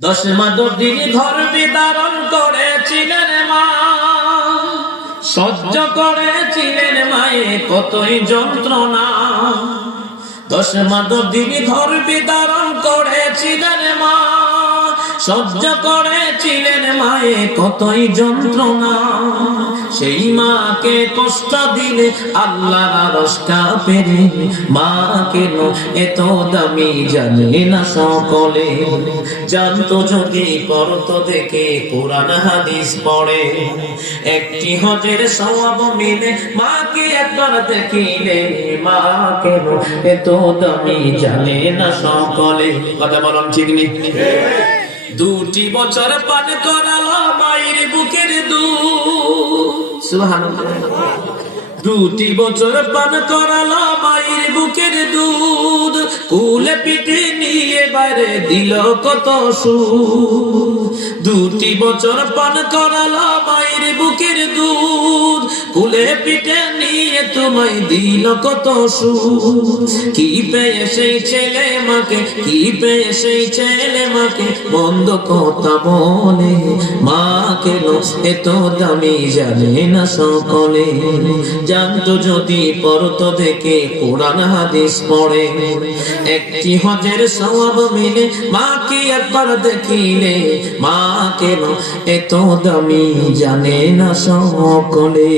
10 মাদুদি ঘর বিদারণ করেছিলেন মা, সহ্য করেছিলেন মায়ে কতই যন্ত্রণা। 10 মাদুদি ঘর বিদারণ করেছিলেন মা, সহ্য করেছিলেন মায়ে কতই যন্ত্রণা। সেই মাকে কষ্ট দিলে আল্লাহর আরশ কাঁপে, মা কেন এত দামি জানে না সকলে। জানতো যদি করতো দেখে কোরআন হাদিস পড়ে, একটি হজের সওয়াব মিলে মাকে একবার দেখিলে। মা কেন এত দামি জানে না সকলে। কথা বলুন ঠিক নেই? 2টি বছর পান করালো মায়ের বুকের দুধ। সুবহানাল্লাহ। 2টি বছর পান করালো মায়ের বুকের দুধ, কুলে পিঠে নিয়ে বাইরে দিল কত সুদ। 2টি বছর পান করালো মায়ের বুকের দুধ, কুলে পিঠে নিয়ে তোমায় দিল কত সুদ। কি পেয়ে সেই ছেলে মাকে, কি পেয়ে সেই ছেলে মাকে মন্দ কথা বলে। মা কেন এত দামি জানে না সকলে। জানতো যদি পড়তো দেখে কোরআন হাদিস পড়ে, একটি হজের সওয়াব মিলে মাকে একবার দেখিলে। মা কেন এত দামি জানে না সকলে।